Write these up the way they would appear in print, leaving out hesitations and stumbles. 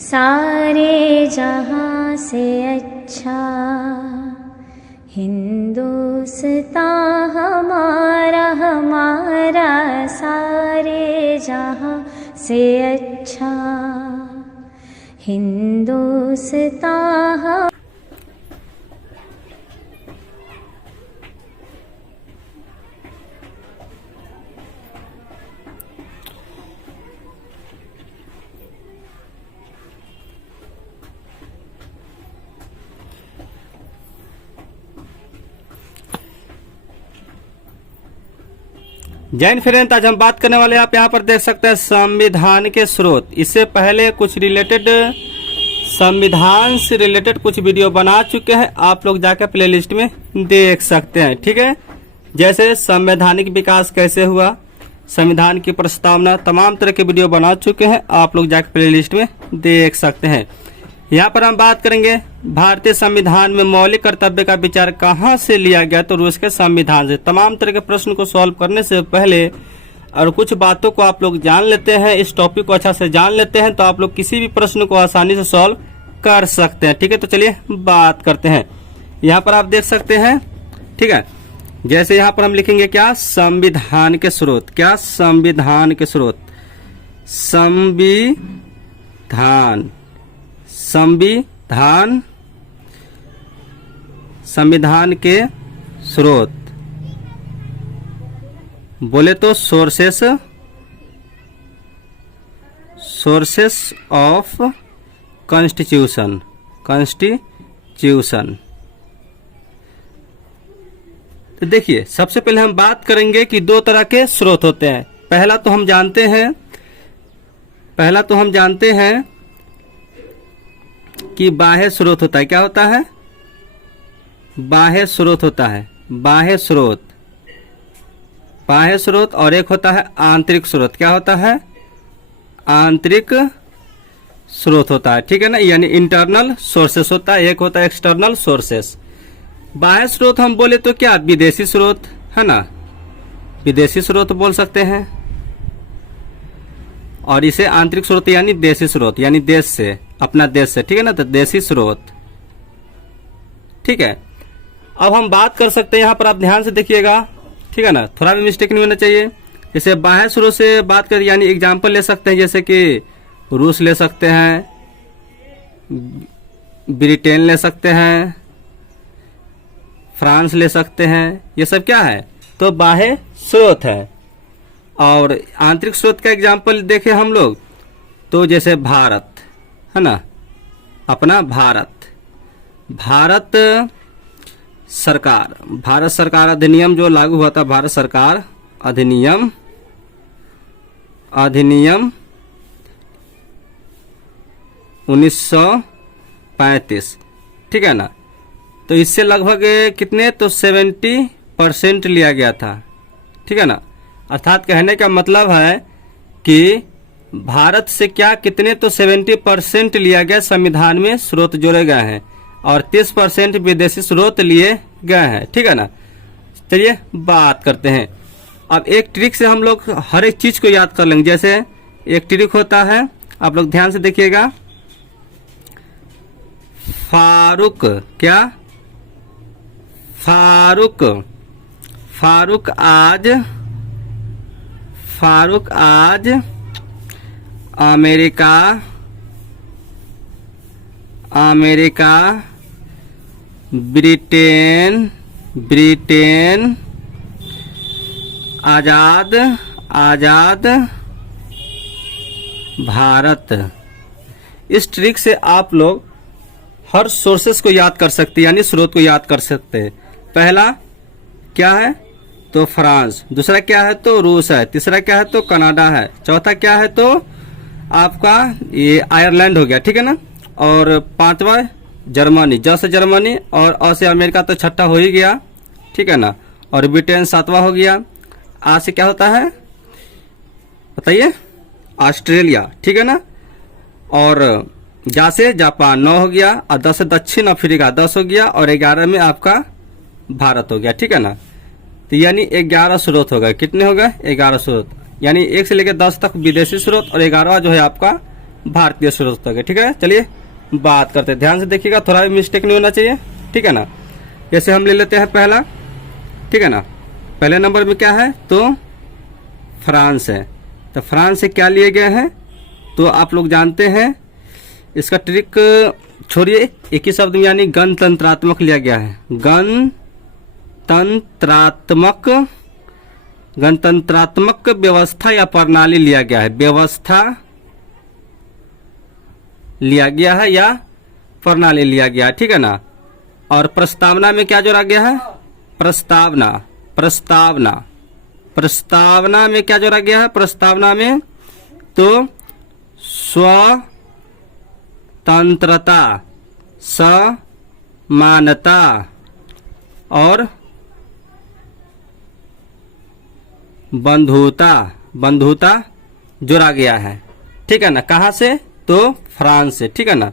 सारे जहां से अच्छा हिंदुस्तान हमारा हमारा, सारे जहां से अच्छा हिंदुस्तान। जैन फ्रेंड, आज हम बात करने वाले हैं, आप यहाँ पर देख सकते हैं संविधान के स्रोत। इससे पहले कुछ रिलेटेड संविधान से रिलेटेड कुछ वीडियो बना चुके हैं, आप लोग जाकर प्लेलिस्ट में देख सकते हैं। ठीक है, जैसे संवैधानिक विकास कैसे हुआ, संविधान की प्रस्तावना, तमाम तरह के वीडियो बना चुके हैं, आप लोग जाकर प्लेलिस्ट में देख सकते हैं। यहाँ पर हम बात करेंगे भारतीय संविधान में मौलिक कर्तव्य का विचार कहाँ से लिया गया, तो रूस के संविधान से। तमाम तरह के प्रश्न को सॉल्व करने से पहले और कुछ बातों को आप लोग जान लेते हैं, इस टॉपिक को अच्छा से जान लेते हैं, तो आप लोग किसी भी प्रश्न को आसानी से सॉल्व कर सकते हैं। ठीक है, तो चलिए बात करते हैं। यहाँ पर आप देख सकते हैं, ठीक है, जैसे यहाँ पर हम लिखेंगे क्या, संविधान के स्रोत। क्या, संविधान के स्रोत, संविधान, संविधान, संविधान के स्रोत बोले तो sources, sources of constitution, constitution. तो देखिए, सबसे पहले हम बात करेंगे कि दो तरह के स्रोत होते हैं। पहला तो हम जानते हैं कि बाह्य स्रोत होता है। क्या होता है? बाह्य स्रोत होता है, बाह्य स्रोत, बाह्य स्रोत। और एक होता है आंतरिक स्रोत। क्या होता है? आंतरिक स्रोत होता है। ठीक है ना, यानी इंटरनल सोर्सेस होता है, एक होता है एक्सटर्नल सोर्सेस। बाह्य स्रोत हम बोले तो क्या, विदेशी स्रोत है ना, विदेशी स्रोत बोल सकते हैं। और इसे आंतरिक स्रोत यानी देशी स्रोत, यानी देश से, अपना देश से। ठीक है ना, तो देशी स्रोत। ठीक है, अब हम बात कर सकते हैं, यहाँ पर आप ध्यान से देखिएगा, ठीक है ना, थोड़ा भी मिस्टेक नहीं होना चाहिए। जैसे बाह्य स्रोत से बात करें, यानी एग्जाम्पल ले सकते हैं, जैसे कि रूस ले सकते हैं, ब्रिटेन ले सकते हैं, फ्रांस ले सकते हैं, ये सब क्या है, तो बाह्य स्रोत है। और आंतरिक स्रोत का एग्जाम्पल देखें हम लोग, तो जैसे भारत है ना, अपना भारत, भारत सरकार, भारत सरकार अधिनियम जो लागू हुआ था, भारत सरकार अधिनियम, अधिनियम 1935। ठीक है ना, तो इससे लगभग कितने, तो 70% लिया गया था। ठीक है ना, अर्थात कहने का मतलब है कि भारत से क्या, कितने, तो 70% लिया गया संविधान में, स्रोत जोड़े गए हैं, और 30% विदेशी स्रोत लिए गए हैं। ठीक है ना, चलिए बात करते हैं। अब एक ट्रिक से हम लोग हर एक चीज को याद कर लेंगे। जैसे एक ट्रिक होता है, आप लोग ध्यान से देखिएगा, फारूक, क्या, फारूक, फारूक आज, फारूक आज अमेरिका, अमेरिका, ब्रिटेन, ब्रिटेन, आजाद, आजाद भारत। इस ट्रिक से आप लोग हर सोर्सेस को याद कर सकते हैं, यानी स्रोत को याद कर सकते हैं। पहला क्या है, तो फ्रांस, दूसरा क्या है, तो रूस है, तीसरा क्या है, तो कनाडा है, चौथा क्या है, तो आपका ये आयरलैंड हो गया। ठीक है ना, और पांचवा जर्मनी, ज से जर्मनी, और अ से अमेरिका, तो छठा हो ही गया। ठीक है ना, और ब्रिटेन सातवां हो गया। आ से क्या होता है बताइए, ऑस्ट्रेलिया। ठीक है ना, और जा से जापान 9 हो गया, और 10 से दक्षिण अफ्रीका 10 हो गया, और 11 में आपका भारत हो गया। ठीक है ना, तो यानी 11 स्रोत हो गए। कितने हो गए, 11 स्रोत, यानी 1 से लेकर 10 तक विदेशी स्रोत, और 11वां जो है आपका भारतीय स्रोत तक है। ठीक है, चलिए बात करते हैं, ध्यान से देखिएगा, थोड़ा भी मिस्टेक नहीं होना चाहिए। ठीक है ना, जैसे हम ले लेते हैं पहला। ठीक है ना, पहले नंबर में क्या है तो फ्रांस है। तो फ्रांस से क्या लिए गए हैं तो आप लोग जानते हैं, इसका ट्रिक छोड़िए, एक ही शब्द में यानी गणतंत्रात्मक लिया गया है। गणतंत्रात्मक व्यवस्था या प्रणाली लिया गया है, व्यवस्था लिया गया है या प्रणाली लिया गया है। ठीक है ना, और प्रस्तावना में क्या जोड़ा गया है, प्रस्तावना में क्या जोड़ा गया है, प्रस्तावना में तो स्वतंत्रता, समानता और बंधुता जोड़ा गया है। ठीक है ना, कहाँ से तो फ्रांस से। ठीक है ना,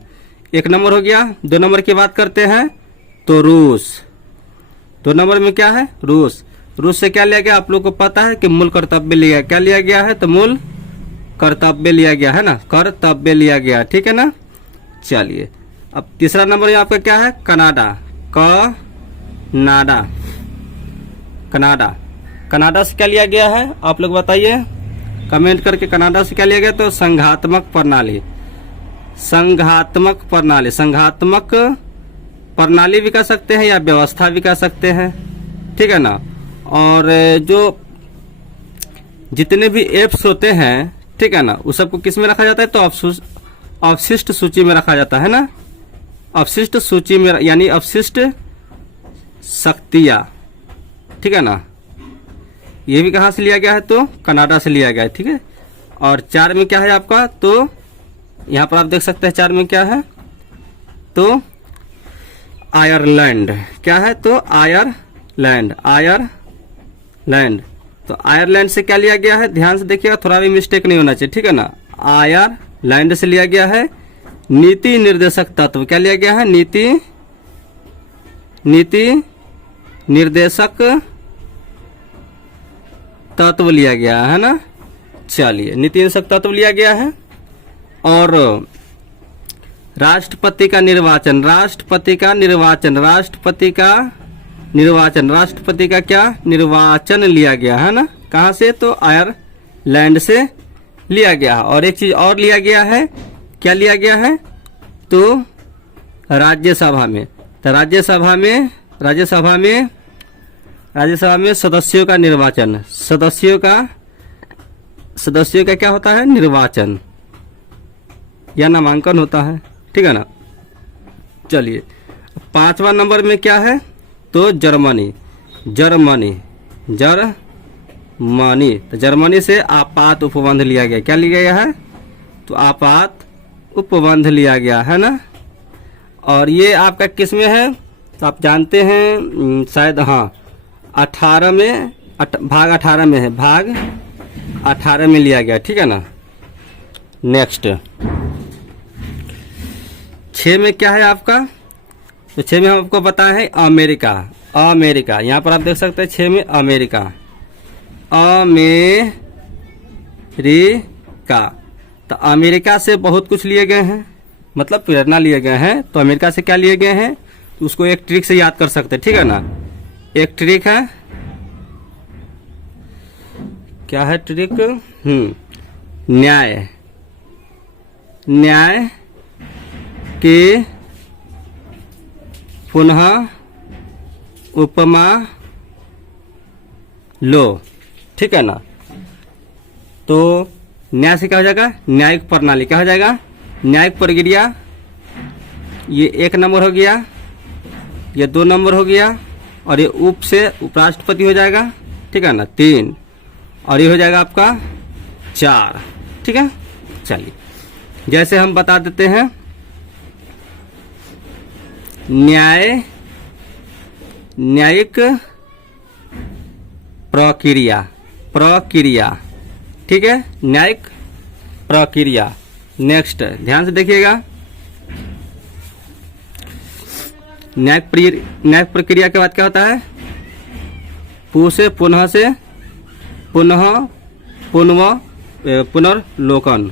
एक नंबर हो गया। 2 नंबर की बात करते हैं तो रूस। 2 नंबर में क्या है, रूस से क्या लिया गया, आप लोग को पता है कि मूल कर्तव्य लिया, क्या लिया गया है तो मूल कर्तव्य लिया गया है ना, कर्तव्य लिया गया। ठीक है ना, चलिए अब तीसरा नंबर आपका क्या है, कनाडा से क्या लिया गया है, आप लोग बताइए कमेंट करके, कनाडा से क्या लिया गया तो संघात्मक प्रणाली भी कह सकते हैं या व्यवस्था भी कह सकते हैं। ठीक है ना, और जो जितने भी एप्स होते हैं, ठीक है ना, उस सबको किस में रखा जाता है तो अवशिष्ट सूची में रखा जाता है ना, अवशिष्ट सूची में, यानी अवशिष्ट शक्तियां। ठीक है ना, ये भी कहाँ से लिया गया है तो कनाडा से लिया गया है। ठीक है, और 4 में क्या है आपका तो यहाँ पर आप देख सकते हैं 4 में क्या है तो आयरलैंड। क्या है तो आयरलैंड तो आयरलैंड से क्या लिया गया है, ध्यान से देखिएगा, थोड़ा भी मिस्टेक नहीं होना चाहिए। ठीक है ना, आयरलैंड से लिया गया है नीति निर्देशक तत्व। क्या लिया गया है, नीति निर्देशक तत्व लिया गया है ना। चलिए, नीति निर्देशक तत्व लिया गया है। और राष्ट्रपति का क्या निर्वाचन लिया गया है ना, कहाँ से तो आयरलैंड से लिया गया। और एक चीज और लिया गया है, क्या लिया गया है तो राज्यसभा में सदस्यों का निर्वाचन, सदस्यों का क्या होता है, निर्वाचन या नामांकन होता है। ठीक है ना, चलिए 5वां नंबर में क्या है तो जर्मनी। तो जर्मनी से आपात उपबंध लिया गया। क्या लिया गया है तो आपात उपबंध लिया गया है ना। और ये आपका किस में है तो आप जानते हैं शायद, हाँ 18 में, भाग 18 में है, भाग 18 में लिया गया। ठीक है ना, नेक्स्ट 6 में क्या है आपका तो 6 में हम आपको बताए हैं अमेरिका। यहाँ पर आप देख सकते हैं 6 में अमेरिका। तो अमेरिका से बहुत कुछ लिए गए हैं, मतलब प्रेरणा लिए गए हैं। तो अमेरिका से क्या लिए गए हैं तो उसको एक ट्रिक से याद कर सकते हैं। ठीक है ना, एक ट्रिक है, क्या है ट्रिक, न्याय के पुनः उपमा लो। ठीक है ना, तो न्याय से क्या हो जाएगा, न्यायिक प्रणाली। क्या हो जाएगा, न्यायिक प्रक्रिया। ये 1 नंबर हो गया, ये 2 नंबर हो गया, और ये उप से उपराष्ट्रपति हो जाएगा। ठीक है ना, 3, और ये हो जाएगा आपका 4। ठीक है, चलिए जैसे हम बता देते हैं, न्यायिक प्रक्रिया। ठीक है, न्यायिक प्रक्रिया। नेक्स्ट ध्यान से देखिएगा, न्यायिक प्रक्रिया के बाद क्या होता है, पुनर्लोकन।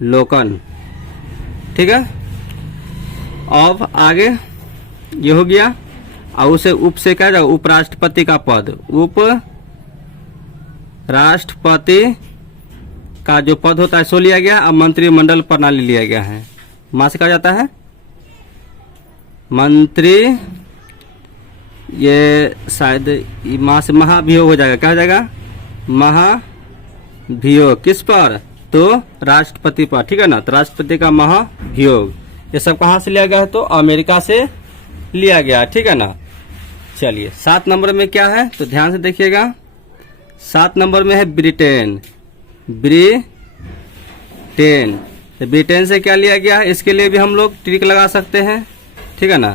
लोकन। ठीक है, अब आगे ये हो गया। और उसे उप से क्या जाएगा, उपराष्ट्रपति का पद, उप राष्ट्रपति का जो पद होता है सो लिया गया। अब मंत्रिमंडल प्रणाली लिया गया है। मां से कहा जाता है मंत्री, ये शायद मां से महाभियोग हो जाएगा। क्या हो जाएगा, महाभियोग। किस पर, तो राष्ट्रपति पर। ठीक है ना, तो राष्ट्रपति का महाभियोग। ये सब कहाँ से लिया गया है, तो अमेरिका से लिया गया। ठीक है ना। चलिए 7 नंबर में क्या है, तो ध्यान से देखिएगा। 7 नंबर में है ब्रिटेन। ब्रिटेन, तो ब्रिटेन से क्या लिया गया है, इसके लिए भी हम लोग ट्रिक लगा सकते हैं। ठीक है ना,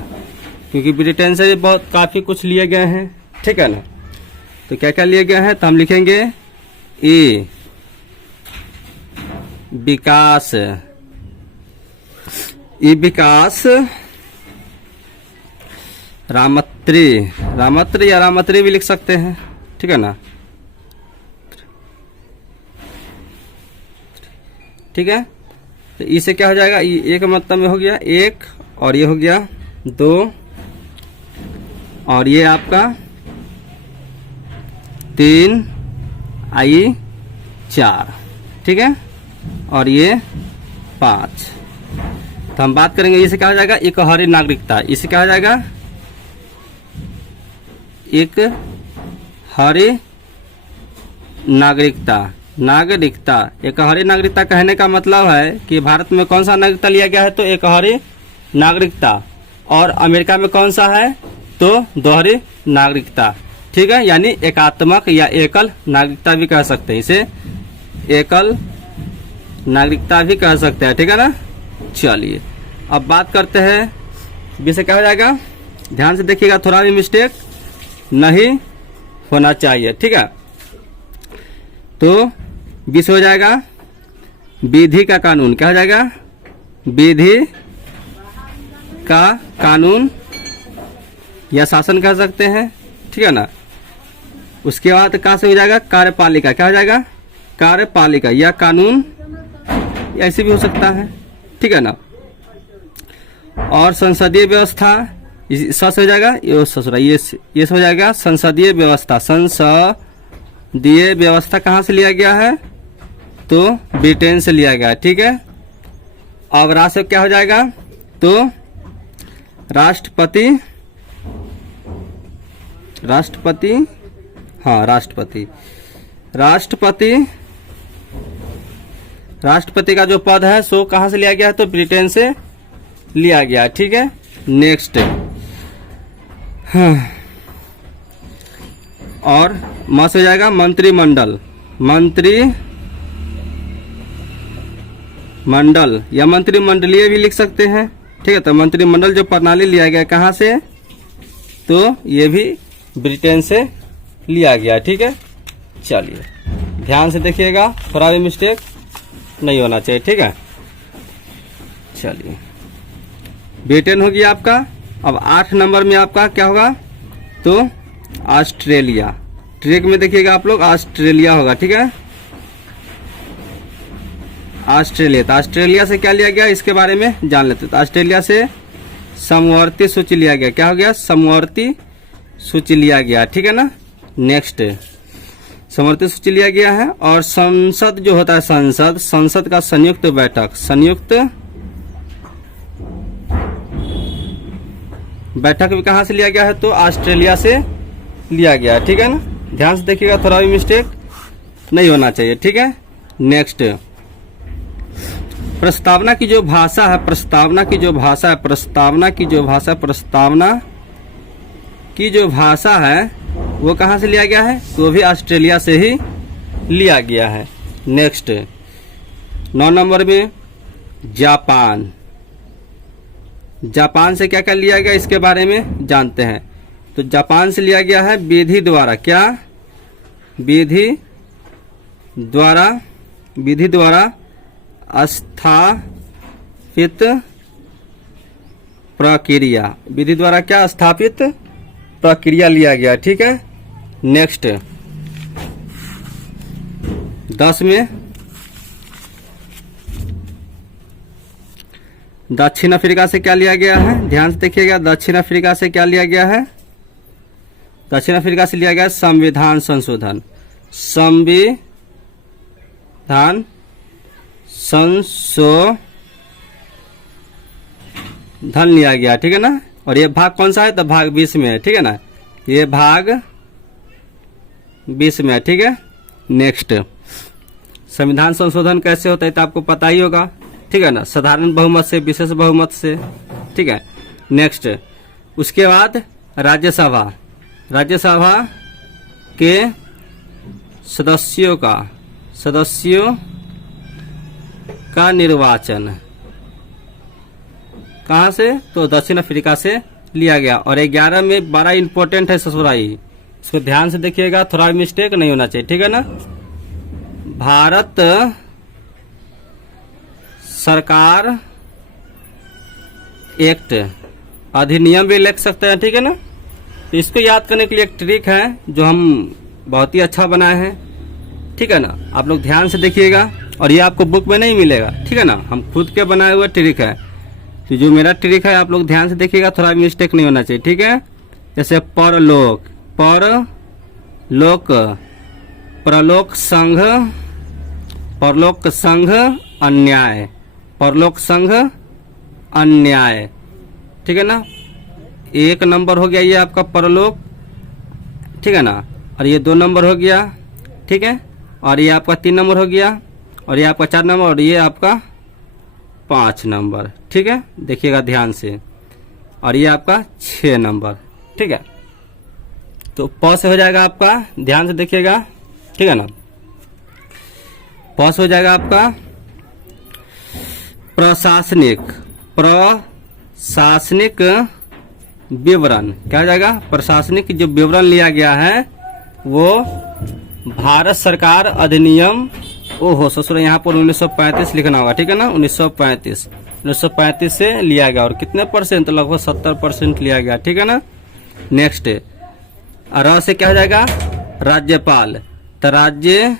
क्योंकि ब्रिटेन से भी बहुत काफी कुछ लिए गए हैं। ठीक है ना, तो क्या क्या लिए गए हैं, तो हम लिखेंगे ए विकास, ई विकास, रामत्री, रामत्री या रामत्री भी लिख सकते हैं। ठीक है ना, ठीक है। तो इसे क्या हो जाएगा, एक मतलब में हो गया 1, और ये हो गया 2, और ये आपका 3, आई 4। ठीक है, और ये 5। तो हम बात करेंगे इसे क्या हो जाएगा, एक हरी नागरिकता। इसे क्या हो जाएगा, एक हरी नागरिकता। नागरिकता, एक हरी नागरिकता कहने का मतलब है कि भारत में कौन सा नागरिकता लिया गया है, तो एक हरी नागरिकता। और अमेरिका में कौन सा है, तो दोहरी नागरिकता। ठीक है, यानी एकात्मक या एकल नागरिकता भी कह सकते हैं, इसे एकल नागरिकता भी कह सकते हैं। ठीक है ना। चलिए अब बात करते हैं विषय क्या हो जाएगा, ध्यान से देखिएगा, थोड़ा भी मिस्टेक नहीं होना चाहिए। ठीक है, तो विषय हो जाएगा विधि का कानून। क्या हो जाएगा, विधि का कानून या शासन कह सकते हैं। ठीक है ना। उसके बाद कहाँ से हो जाएगा, कार्यपालिका। क्या हो जाएगा, कार्यपालिका या कानून, ऐसे भी हो सकता है। ठीक है ना। और संसदीय व्यवस्था, सस हो जाएगा, ये ससुरा, ये हो जाएगा संसदीय व्यवस्था। संसदीय व्यवस्था कहाँ से लिया गया है, तो ब्रिटेन से लिया गया है। ठीक है। अब राष्ट्र क्या हो जाएगा, तो राष्ट्रपति, राष्ट्रपति, हाँ राष्ट्रपति, राष्ट्रपति, राष्ट्रपति का जो पद है सो कहां से लिया गया है, तो ब्रिटेन से लिया गया। ठीक है। नेक्स्ट, हाँ। और मस हो जाएगा मंत्रिमंडल। मंत्रिमंडल या मंत्रिमंडलीय भी लिख सकते हैं। ठीक है, तो मंत्रिमंडल जो प्रणाली लिया गया कहाँ से, तो ये भी ब्रिटेन से लिया गया। ठीक है। चलिए ध्यान से देखिएगा, थोड़ा भी मिस्टेक नहीं होना चाहिए। ठीक है। चलिए ब्रिटेन हो गया आपका। अब 8 नंबर में आपका क्या होगा, तो ऑस्ट्रेलिया। ट्रैक में देखिएगा आप लोग, ऑस्ट्रेलिया होगा। ठीक है, ऑस्ट्रेलिया। तो ऑस्ट्रेलिया से क्या लिया गया, इसके बारे में जान लेते। तो ऑस्ट्रेलिया से समवर्ती सूची लिया गया। क्या हो गया, समवर्ती सूची लिया गया। ठीक है ना। नेक्स्ट, समवर्ती सूची लिया गया है। और संसद जो होता है, संसद का संयुक्त बैठक, संयुक्त बैठक भी कहां से लिया गया है, तो ऑस्ट्रेलिया से लिया गया। ठीक है ना। ध्यान से देखिएगा, थोड़ा भी मिस्टेक नहीं होना चाहिए। ठीक है। नेक्स्ट, प्रस्तावना की जो भाषा है, प्रस्तावना की जो भाषा है, प्रस्तावना की जो भाषा, प्रस्तावना की जो भाषा है वो कहां से लिया गया है, तो भी ऑस्ट्रेलिया से ही लिया गया है। नेक्स्ट 9 नंबर में जापान। जापान से क्या क्या लिया गया, इसके बारे में जानते हैं। तो जापान से लिया गया है विधि द्वारा। क्या, विधि द्वारा, विधि द्वारा स्थापित प्रक्रिया, विधि द्वारा क्या, स्थापित प्रक्रिया लिया गया। ठीक है। नेक्स्ट 10 में दक्षिण अफ्रीका से क्या लिया गया है, ध्यान से देखिएगा, दक्षिण अफ्रीका से क्या लिया गया है, दक्षिण अफ्रीका से लिया गया संविधान संशोधन, संविधान संशोधन लिया गया, ठीक है ना। और ये भाग कौन सा है, तो भाग 20 में है, ठीक है ना, ये भाग 20 में है, ठीक है। नेक्स्ट, संविधान संशोधन कैसे होता है तो आपको पता ही होगा, ठीक है ना, साधारण बहुमत से, विशेष बहुमत से, ठीक है। नेक्स्ट, उसके बाद राज्यसभा, राज्यसभा के सदस्यों का निर्वाचन कहाँ से, तो दक्षिण अफ्रीका से लिया गया। और 11 में बड़ा इंपॉर्टेंट है ससुराई, इसको ध्यान से देखिएगा, थोड़ा भी मिस्टेक नहीं होना चाहिए, ठीक है ना। भारत सरकार एक्ट, अधिनियम भी लिख सकते हैं, ठीक है ना। तो इसको याद करने के लिए एक ट्रिक है जो हम बहुत ही अच्छा बनाए हैं, ठीक है ना। आप लोग ध्यान से देखिएगा, और ये आपको बुक में नहीं मिलेगा, ठीक है ना, हम खुद के बनाए हुए ट्रिक है। तो जो मेरा ट्रिक है आप लोग ध्यान से देखिएगा, थोड़ा भी मिस्टेक नहीं होना चाहिए, ठीक है। जैसे परलोक, परलोक संघ, परलोक संघ अन्याय, परलोक संघ अन्याय, ठीक है ना। 1 नंबर हो गया ये आपका परलोक, ठीक है ना, और ये 2 नंबर हो गया, ठीक है, और ये आपका 3 नंबर हो गया, और ये आपका 4 नंबर, और ये आपका 5 नंबर, ठीक है, देखिएगा ध्यान से, और ये आपका 6 नंबर, ठीक है। तो प से हो जाएगा आपका, ध्यान से देखिएगा, ठीक है ना, प से हो जाएगा आपका प्रशासनिक, प्रशासनिक विवरण, क्या हो जाएगा, प्रशासनिक जो विवरण लिया गया है वो भारत सरकार अधिनियम, ओहो ससुर यहाँ पर 1935 लिखना होगा, ठीक है ना, 1935 से लिया गया। और कितने परसेंट, तो लगभग 70% लिया गया, ठीक है ना। नेक्स्ट, र से क्या हो जाएगा, राज्यपाल, तो राज्यपाल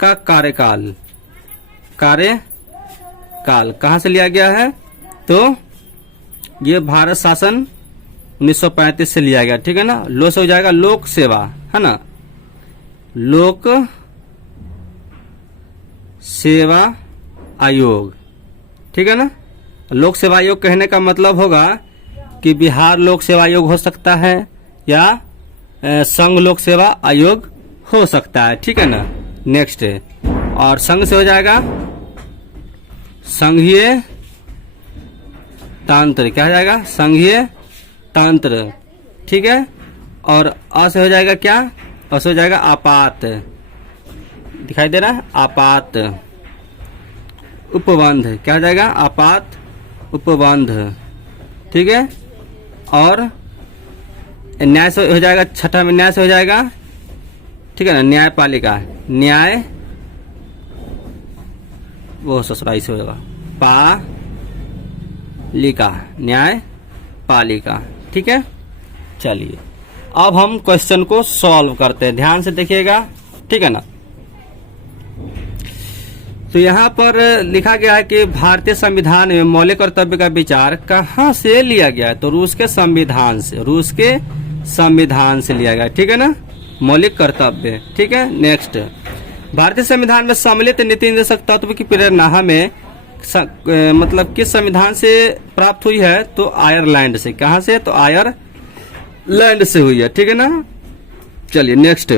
का कार्यकाल, कार्यकाल कहाँ से लिया गया है, तो ये भारत शासन 1935 से लिया गया, ठीक है ना। लो से हो जाएगा लोक सेवा, है ना, लोक सेवा आयोग, ठीक है ना। लोक सेवा आयोग कहने का मतलब होगा कि बिहार लोक सेवा आयोग हो सकता है या संघ लोक सेवा आयोग हो सकता है, ठीक है ना। नेक्स्ट, और संघ से हो जाएगा संघीय तंत्र, क्या हो जाएगा, संघीय तंत्र, ठीक है। और अ से हो जाएगा क्या, अ से हो जाएगा आपात, दिखाई दे रहा है, आपात उपबंध, क्या हो जाएगा, आपात उपबंध, ठीक है। और न्याय से हो जाएगा, छठा में न्याय से हो जाएगा, ठीक है ना, न्यायपालिका, न्याय वो ससुराई से हो जाएगा, पालिका, न्यायपालिका, ठीक है। चलिए अब हम क्वेश्चन को सॉल्व करते हैं, ध्यान से देखिएगा, ठीक है ना। तो यहाँ पर लिखा गया है कि भारतीय संविधान में मौलिक कर्तव्य का विचार कहाँ से लिया गया है, तो रूस के संविधान से, रूस के संविधान से लिया गया, ठीक है ना, मौलिक कर्तव्य, ठीक है। नेक्स्ट, भारतीय संविधान में सम्मिलित नीति निर्देशक तत्व की प्रेरणा हमें मतलब किस संविधान से प्राप्त हुई है, तो आयरलैंड से, कहाँ से, तो आयरलैंड से हुई है, ठीक है ना। चलिए नेक्स्ट,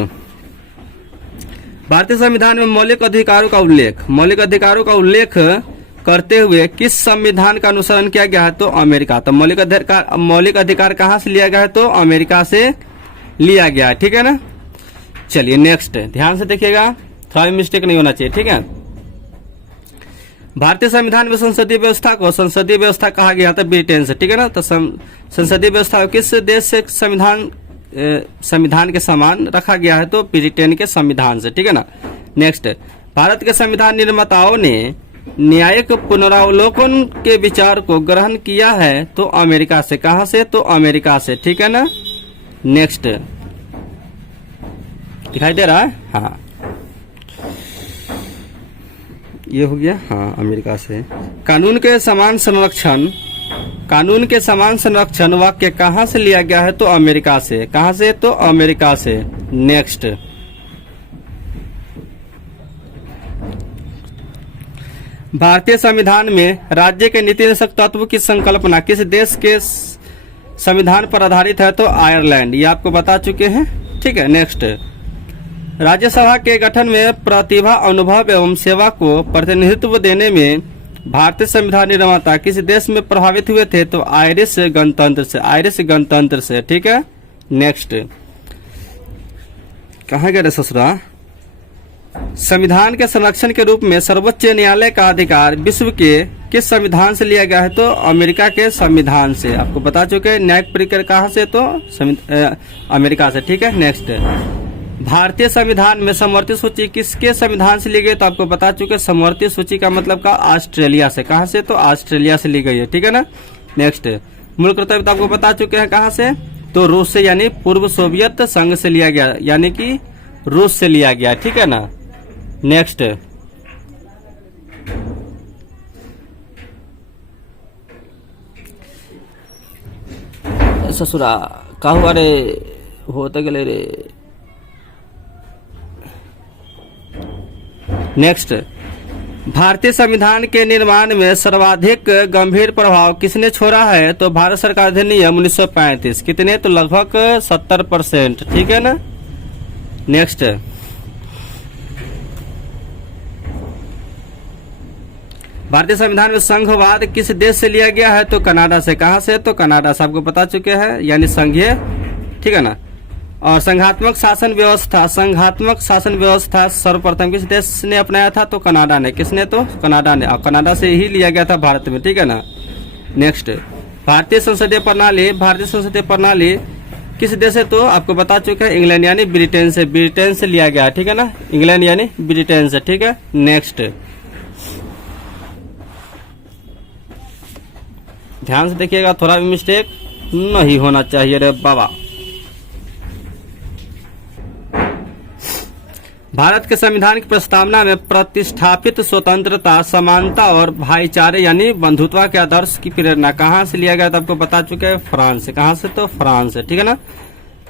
भारतीय संविधान में मौलिक अधिकारों का उल्लेख करते हुए किस संविधान का अनुसरण किया गया है, तो अमेरिका, तो मौलिक अधिकार कहाँ से लिया गया है, तो अमेरिका से लिया गया है, ठीक है ना। चलिए नेक्स्ट, ध्यान से देखिएगा, थोड़ा मिस्टेक नहीं होना चाहिए, ठीक है। भारतीय संविधान में संसदीय व्यवस्था कहा गया था ब्रिटेन से, ठीक है ना। तो संसदीय व्यवस्था किस देश से संविधान के समान रखा गया है, तो ब्रिटेन के संविधान से, ठीक है ना। नेक्स्ट, भारत के संविधान निर्माताओं ने न्यायिक पुनरावलोकन के विचार को ग्रहण किया है, तो अमेरिका से, कहां से, तो अमेरिका से, ठीक है ना। नेक्स्ट, दिखाई दे रहा है, हाँ, ये हो गया, हाँ अमेरिका से। कानून के समान संरक्षण वाक्य कहाँ से लिया गया है? तो अमेरिका से। कहाँ से? तो अमेरिका से। नेक्स्ट, भारतीय संविधान में राज्य के नीति निषेधक तत्व की संकल्पना किस देश के संविधान पर आधारित है? तो आयरलैंड। ये आपको बता चुके हैं, ठीक है। नेक्स्ट, राज्यसभा के गठन में प्रतिभा, अनुभव एवं सेवा को प्रतिनिधित्व देने में भारतीय संविधान निर्माता किस देश में प्रभावित हुए थे? तो आयरिश गणतंत्र से, ठीक है। नेक्स्ट, कहाँ गए ससुरा? संविधान के संरक्षण के रूप में सर्वोच्च न्यायालय का अधिकार विश्व के किस संविधान से लिया गया है? तो अमेरिका के संविधान से। आपको बता चुके हैं न्यायिक प्रक्रिया कहाँ से? तो अमेरिका से, ठीक है। नेक्स्ट, भारतीय संविधान में समवर्ती सूची किसके संविधान से ली गई? तो आपको बता चुके समवर्ती सूची का मतलब का ऑस्ट्रेलिया से। कहाँ से? तो ऑस्ट्रेलिया से ली गई है, ठीक है ना। नेक्स्ट, मूल कर्तव्य तो आपको बता चुके हैं कहाँ से? तो रूस से, यानी पूर्व सोवियत संघ से लिया गया, यानी कि रूस से लिया गया, ठीक है ना। नेक्स्ट, ससुरा का हुआ रे, होते गले रे। नेक्स्ट, भारतीय संविधान के निर्माण में सर्वाधिक गंभीर प्रभाव किसने छोड़ा है? तो भारत सरकार अधिनियम 1935। कितने? तो लगभग 70%, ठीक है ना। नेक्स्ट, भारतीय संविधान में संघवाद किस देश से लिया गया है? तो कनाडा से। कहाँ से? तो कनाडा से। आपको बता चुके हैं, यानी संघीय, ठीक है ना। और संघात्मक शासन व्यवस्था सर्वप्रथम किस देश ने अपनाया था? तो कनाडा ने। किसने? तो कनाडा ने। और कनाडा से ही लिया गया था भारत में, ठीक है ना। नेक्स्ट, भारतीय संसदीय प्रणाली किस देश से? तो आपको बता चुके हैं इंग्लैंड यानी ब्रिटेन से लिया गया, ठीक है ना। इंग्लैंड यानी ब्रिटेन से, ठीक है। नेक्स्ट, ध्यान से देखिएगा, थोड़ा भी मिस्टेक नहीं होना चाहिए रे बाबा। भारत के संविधान की प्रस्तावना में प्रतिष्ठापित स्वतंत्रता, समानता और भाईचारे यानी बंधुत्व के आदर्श की प्रेरणा कहाँ से लिया गया था? आपको बता चुके हैं फ्रांस से। कहाँ से? तो फ्रांस से, ठीक है ना।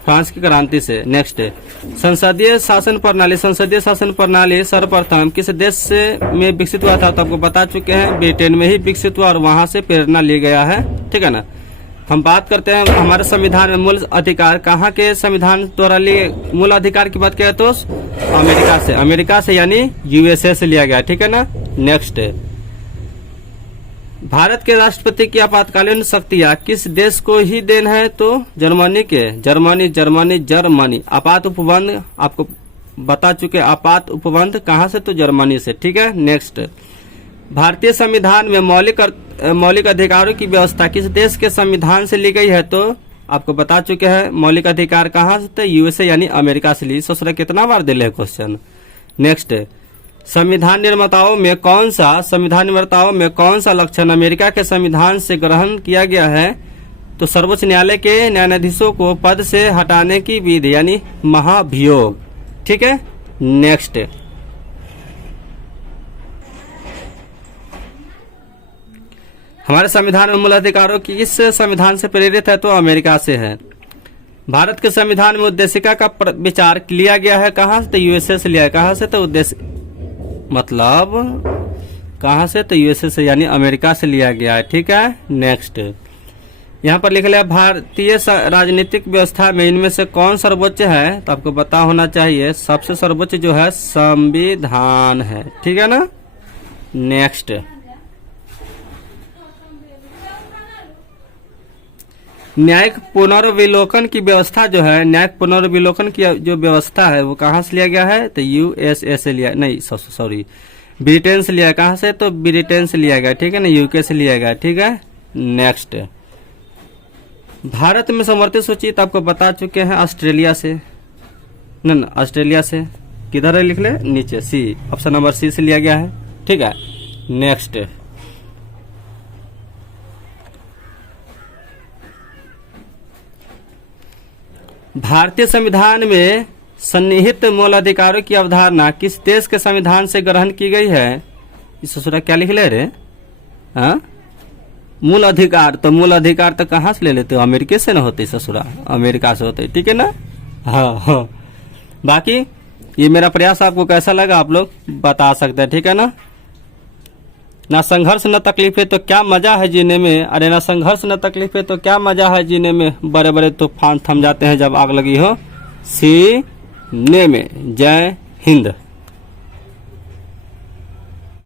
फ्रांस की क्रांति से। नेक्स्ट, संसदीय शासन प्रणाली सर्वप्रथम किस देश में विकसित हुआ था? तो आपको बता चुके हैं ब्रिटेन में ही विकसित हुआ और वहां से प्रेरणा ली गया है, ठीक है ना। हम बात करते हैं हमारे संविधान में मूल अधिकार कहाँ के संविधान द्वारा लिए? मूल अधिकार की बात करें तो अमेरिका से यानी यूएसए से लिया गया, ठीक है ना। नेक्स्ट, भारत के राष्ट्रपति की आपातकालीन शक्तियां किस देश को ही देन है? तो जर्मनी के। जर्मनी। आपात उपबंध आपको बता चुके, आपात उपबंध कहाँ से? तो जर्मनी से, ठीक है। नेक्स्ट, भारतीय संविधान में मौलिक अधिकारों की व्यवस्था किस देश के संविधान से ली गई है? तो आपको बता चुके हैं मौलिक अधिकार कहाँ से? तो यूएसए यानी अमेरिका से ली। ससुरा कितना बार दिले है क्वेश्चन। नेक्स्ट, संविधान निर्माताओं में कौन सा लक्षण अमेरिका के संविधान से ग्रहण किया गया है? तो सर्वोच्च न्यायालय के न्यायाधीशों को पद से हटाने की विधि यानी महाभियोग, ठीक है। नेक्स्ट, हमारे संविधान में मूल अधिकारों की इस संविधान से प्रेरित है? तो अमेरिका से है। भारत के संविधान में उद्देशिका का विचार लिया गया है कहाँ से? तो यूएसए से लिया है। कहाँ से? तो उद्देश्य मतलब कहाँ से? तो यूएसए से यानी अमेरिका से लिया गया है, ठीक है। नेक्स्ट, यहाँ पर लिख लिया भारतीय राजनीतिक व्यवस्था में इनमें से कौन सर्वोच्च है? तो आपको पता होना चाहिए सबसे सर्वोच्च जो है संविधान है, ठीक है ना। नेक्स्ट, न्यायिक पुनर्विलोकन की व्यवस्था जो है, न्यायिक पुनर्विलोकन की जो व्यवस्था है वो कहाँ से लिया गया है? तो यूएसए से लिया, नहीं सॉरी ब्रिटेन से लिया। कहाँ से? तो ब्रिटेन से लिया गया, ठीक है ना। यूके से लिया गया, ठीक है। नेक्स्ट, भारत में समवर्ती सूची तो आपको बता चुके हैं ऑस्ट्रेलिया से, ऑस्ट्रेलिया से। किधर है? लिख ले नीचे, सी, ऑप्शन नंबर सी से लिया गया है, ठीक है। नेक्स्ट, भारतीय संविधान में सन्निहित मूल अधिकारों की अवधारणा किस देश के संविधान से ग्रहण की गई है? इस ससुरा क्या लिख ले रे? हाँ, मूल अधिकार तो कहाँ से ले लेते हो? अमेरिका से ना होते ससुरा, अमेरिका से होते, ठीक है ना? हाँ हाँ। बाकी ये मेरा प्रयास आपको कैसा लगा आप लोग बता सकते हैं, ठीक है ना? ना संघर्ष न तकलीफ है तो क्या मजा है जीने में। अरे ना संघर्ष न तकलीफ है तो क्या मजा है जीने में, बड़े बड़े तूफान थम जाते हैं जब आग लगी हो सीने में। जय हिंद।